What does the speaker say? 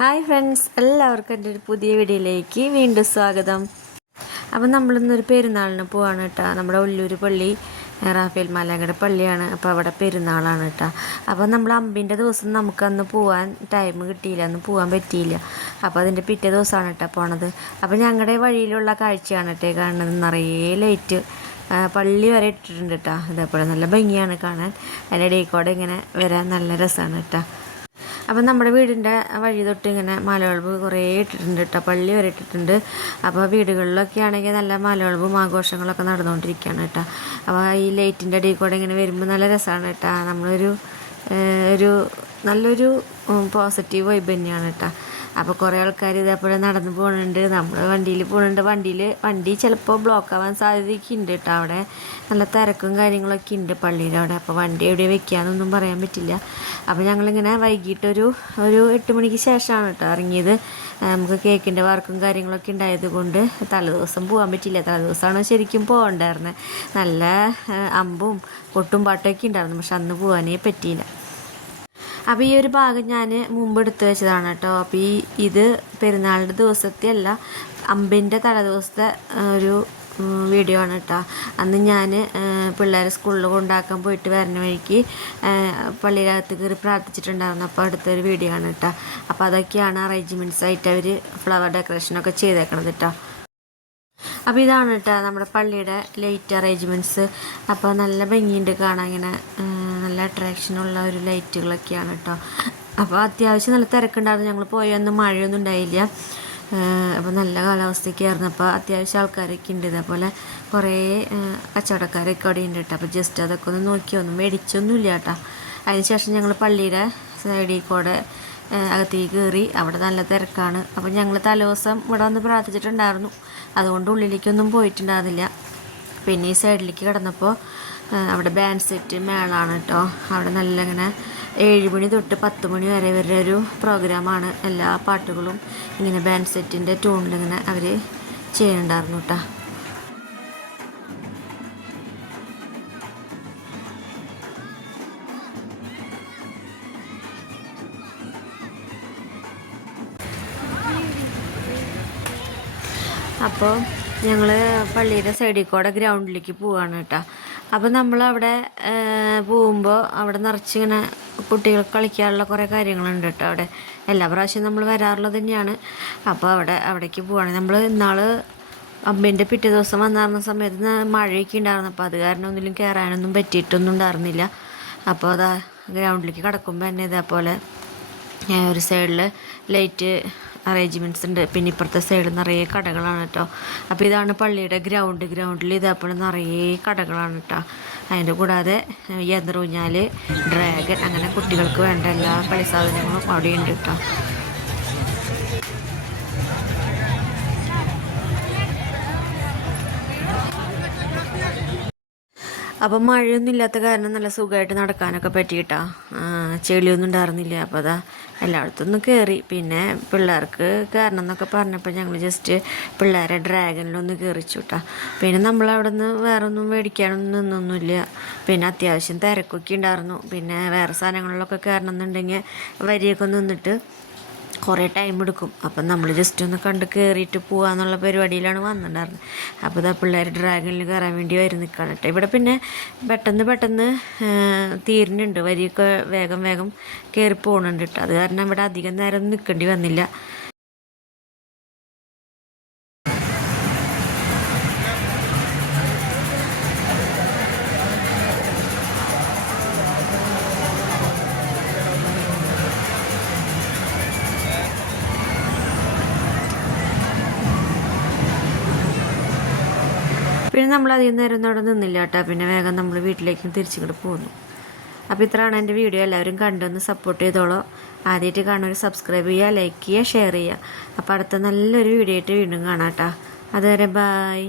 Hi friends എല്ലാവർക്കും എന്റെ ഒരു പുതിയ വീഡിയോയിലേക്ക് വീണ്ടും സ്വാഗതം. അപ്പം നമ്മളിന്നൊരു പെരുന്നാളിന് പോവാണ് കേട്ടോ. നമ്മുടെ ഉള്ളൂർ പള്ളി റാഫേൽ മാലാങ്കയുടെ പള്ളിയാണ്. അപ്പോൾ അവിടെ പെരുന്നാളാണ് കേട്ടോ. അപ്പോൾ നമ്മൾ അമ്പിന്റെ ദിവസം നമുക്കന്ന് പോകാൻ ടൈം കിട്ടിയില്ല. അന്ന് പോകാൻ പറ്റിയില്ല. അപ്പോൾ അതിന്റെ പിറ്റേ ദിവസമാണ് കേട്ടോ പോണത്. അപ്പോൾ ഞങ്ങളുടെ വഴിയിലുള്ള കാഴ്ചയാണ് കേട്ടോ കാണുന്നത്. നിറയെ ലൈറ്റ് പള്ളി വരെ ഇട്ടിട്ടുണ്ട് കേട്ടോ. ഇതേപോലെ നല്ല ഭംഗിയാണ് കാണാൻ. അതിന്റെ ഇടയിൽ കൂടെ ഇങ്ങനെ വരാൻ നല്ല രസമാണ് കേട്ടോ. അപ്പം നമ്മുടെ വീടിന്റെ വഴി തൊട്ട് ഇങ്ങനെ മലവെളുപ്പ് കുറേ ഇട്ടിട്ടുണ്ട് കേട്ടോ പള്ളി വരെ ഇട്ടിട്ടുണ്ട്. അപ്പോൾ വീടുകളിലൊക്കെ ആണെങ്കിൽ നല്ല മലവെളുപ്പും ആഘോഷങ്ങളൊക്കെ നടന്നുകൊണ്ടിരിക്കുകയാണ് കേട്ടോ അപ്പോൾ ഈ ലൈറ്റിന്റെ അടിയിൽ കൂടെ ഇങ്ങനെ വരുമ്പോൾ നല്ല രസമാണ് കേട്ടോ നമ്മളൊരു ഒരു നല്ലൊരു പോസിറ്റീവ് വൈബ് തന്നെയാണ് കേട്ടോ അപ്പോൾ കുറേ ആൾക്കാർ ഇതേപോലെ നടന്നു പോകുന്നുണ്ട് നമ്മൾ വണ്ടിയിൽ പോകുന്നുണ്ട് വണ്ടിയിൽ വണ്ടി ചിലപ്പോൾ ബ്ലോക്ക് ആവാൻ സാധ്യതയൊക്കെ ഉണ്ട് കേട്ടോ അവിടെ. നല്ല തിരക്കും കാര്യങ്ങളൊക്കെ ഉണ്ട് പള്ളിയിൽ അവിടെ. അപ്പോൾ വണ്ടി എവിടെ വെക്കാന്നൊന്നും പറയാൻ പറ്റില്ല. അപ്പോൾ ഞങ്ങളിങ്ങനെ വൈകിട്ടൊരു ഒരു എട്ട് മണിക്ക് ശേഷമാണ് കേട്ടോ ഇറങ്ങിയത്. നമുക്ക് കേക്കിന്റെ വർക്കും കാര്യങ്ങളൊക്കെ ഉണ്ടായത് കൊണ്ട് തലേദിവസം പോകാൻ പറ്റില്ല. തലേദിവസമാണ് ശരിക്കും പോകണ്ടായിരുന്നത് നല്ല അമ്പും കൊട്ടും പാട്ടൊക്കെ ഉണ്ടായിരുന്നു പക്ഷെ അന്ന് പോകാനേ പറ്റിയില്ല. അപ്പോൾ ഈ ഒരു ഭാഗം ഞാൻ മുമ്പ് എടുത്തു വെച്ചതാണ് കേട്ടോ. അപ്പോൾ ഈ ഇത് പെരുന്നാളിന്റെ ദിവസത്തെ അല്ല അമ്പിന്റെ തലേദിവസത്തെ ഒരു വീഡിയോ ആണ് കേട്ടോ. അന്ന് ഞാൻ പിള്ളേരെ സ്കൂളിൽ കൊണ്ടാക്കാൻ പോയിട്ട് വരുന്ന വഴിക്ക് പള്ളിയിലകത്ത് കയറി പ്രാർത്ഥിച്ചിട്ടുണ്ടായിരുന്നു. അപ്പോൾ അടുത്തൊരു വീഡിയോ ആണ് കേട്ടോ. അപ്പോൾ അതൊക്കെയാണ് അറേഞ്ച്മെന്റ്സ് ആയിട്ട് അവർ ഫ്ലവർ ഡെക്കറേഷനൊക്കെ ചെയ്തേക്കണത് കേട്ടോ. അപ്പോൾ ഇതാണ് കേട്ടോ നമ്മുടെ പള്ളിയുടെ ലൈറ്റ് അറേഞ്ച്മെന്റ്സ് അപ്പോൾ നല്ല ഭംഗിയുണ്ട് കാണാൻ ഇങ്ങനെ നല്ല അട്രാക്ഷനുള്ള ഒരു ലൈറ്റുകളൊക്കെയാണ് കേട്ടോ അപ്പോൾ അത്യാവശ്യം നല്ല തിരക്കുണ്ടായിരുന്നു. ഞങ്ങൾ പോയൊന്നും മഴയൊന്നും ഉണ്ടായില്ല. അപ്പോൾ നല്ല കാലാവസ്ഥയ്ക്കായിരുന്നു അപ്പോൾ അത്യാവശ്യം ആൾക്കാരൊക്കെ ഉണ്ട്. ഇതേപോലെ കുറേ കച്ചവടക്കാരൊക്കെ അവിടെ ഉണ്ട് കേട്ടോ അപ്പോൾ ജസ്റ്റ് അതൊക്കെ ഒന്ന് നോക്കി ഒന്നും മേടിച്ചൊന്നുമില്ല കേട്ടോ അതിനുശേഷം ഞങ്ങൾ പള്ളിയുടെ സൈഡിൽ കൂടെ അകത്തേക്ക് കയറി അവിടെ നല്ല തിരക്കാണ്. അപ്പോൾ ഞങ്ങൾ തലേദിവസം ഇവിടെ വന്ന് പ്രാർത്ഥിച്ചിട്ടുണ്ടായിരുന്നു. അതുകൊണ്ട് ഉള്ളിലേക്കൊന്നും പോയിട്ടുണ്ടായിരുന്നില്ല. പിന്നെ ഈ സൈഡിലേക്ക് കിടന്നപ്പോൾ അവിടെ ബാൻഡ് സെറ്റ് മേളാണ് കേട്ടോ അവിടെ നല്ല ഇങ്ങനെ ഏഴ് മണി തൊട്ട് പത്ത് മണി വരെ ഇവരുടെ ഒരു പ്രോഗ്രാമാണ് എല്ലാ പാട്ടുകളും ഇങ്ങനെ ബാൻഡ് സെറ്റിന്റെ ട്യൂണിലിങ്ങനെ അവർ ചെയ്യുന്നുണ്ടായിരുന്നു കേട്ടോ അപ്പോൾ ഞങ്ങൾ പള്ളിയുടെ സൈഡിൽ കൂടെ ഗ്രൗണ്ടിലേക്ക് പോവാണ് കേട്ടോ അപ്പോൾ നമ്മളവിടെ പോകുമ്പോൾ അവിടെ നിറച്ചിങ്ങനെ കുട്ടികൾക്ക് കളിക്കാനുള്ള കുറേ കാര്യങ്ങളുണ്ട് കേട്ടോ അവിടെ. എല്ലാ പ്രാവശ്യവും നമ്മൾ വരാറുള്ളത് തന്നെയാണ്. അപ്പോൾ അവിടെ അവിടേക്ക് പോവാണ്. നമ്മൾ ഇന്നാൾ അമ്മേന്റെ പിറ്റേ ദിവസം വന്നിരുന്ന സമയത്ത് മഴയൊക്കെ ഉണ്ടായിരുന്നു അപ്പോൾ അത് കാരണം ഒന്നിലും കയറാനൊന്നും പറ്റിയിട്ടൊന്നും ഉണ്ടായിരുന്നില്ല അപ്പോൾ അതാ ഗ്രൗണ്ടിലേക്ക് കടക്കുമ്പോൾ തന്നെ ഇതേപോലെ ഒരു സൈഡിൽ ലൈറ്റ് അറേഞ്ച്മെന്റ്സ് ഉണ്ട്. പിന്നെ ഇപ്പുറത്തെ സൈഡിൽ നിറയെ കടകളാണ് കേട്ടോ അപ്പോൾ ഇതാണ് പള്ളിയുടെ ഗ്രൗണ്ട് ഗ്രൗണ്ടിൽ ഇതേപോലെ നിറയെ കടകളാണ് കേട്ടോ അതിന്റെ കൂടാതെ യന്ത്രൂഞ്ഞാൽ ഡ്രാഗൺ അങ്ങനെ കുട്ടികൾക്ക് വേണ്ട എല്ലാ കളി സാധനങ്ങളും അവിടെയുണ്ട് കേട്ടോ അപ്പം മഴയൊന്നും ഇല്ലാത്ത കാരണം നല്ല സുഖമായിട്ട് നടക്കാനൊക്കെ പറ്റിയിട്ടാ. ചെളിയൊന്നും ഉണ്ടായിരുന്നില്ല. അപ്പോൾ അതാ എല്ലായിടത്തും ഒന്ന് കയറി പിന്നെ പിള്ളേർക്ക് കയറണം എന്നൊക്കെ പറഞ്ഞപ്പോൾ ഞങ്ങൾ ജസ്റ്റ് പിള്ളേരെ ഡ്രാഗനിലൊന്ന് കയറിച്ചുട്ടാ പിന്നെ നമ്മൾ അവിടെ നിന്ന് വേറെ ഒന്നും മേടിക്കാനൊന്നും നിന്നൊന്നുമില്ല. പിന്നെ അത്യാവശ്യം തിരക്കൊക്കെ ഉണ്ടായിരുന്നു. പിന്നെ വേറെ സാധനങ്ങളിലൊക്കെ കയറണം എന്നുണ്ടെങ്കിൽ വരിയൊക്കെ നിന്നിട്ട് കുറേ ടൈം എടുക്കും. അപ്പം നമ്മൾ ജസ്റ്റ് ഒന്ന് കണ്ട് കയറിയിട്ട് പോകാമെന്നുള്ള പരിപാടിയിലാണ് വന്നിട്ടുണ്ടായിരുന്നത് അപ്പോൾ ഇതാ പിള്ളേർ ഡ്രാഗണിൽ കയറാൻ വേണ്ടി വരും നിൽക്കണം ഇവിടെ പിന്നെ പെട്ടെന്ന് പെട്ടെന്ന് തീരുന്നുണ്ട്. വരിയൊക്കെ വേഗം വേഗം കയറി പോകുന്നുണ്ട് കേട്ടോ അത് കാരണം ഇവിടെ അധികം നേരം നിൽക്കേണ്ടി വന്നില്ല. പിന്നെ നമ്മൾ അധികം നേരം അവിടെ നിന്നില്ല കേട്ടോ പിന്നെ വേഗം നമ്മൾ വീട്ടിലേക്കും തിരിച്ചിങ്ങോട്ട് പോന്നു. അപ്പോൾ ഇത്രയാണ് എന്റെ വീഡിയോ. എല്ലാവരും കണ്ടൊന്ന് സപ്പോർട്ട് ചെയ്തോളോ. ആദ്യമായിട്ട് കാണുന്നവർ സബ്സ്ക്രൈബ് ചെയ്യുക ലൈക്ക് ചെയ്യുക ഷെയർ ചെയ്യുക. അപ്പോൾ അടുത്ത നല്ലൊരു വീഡിയോ ആയിട്ട് വീണ്ടും കാണാം കേട്ടോ അതുവരെ ബായ്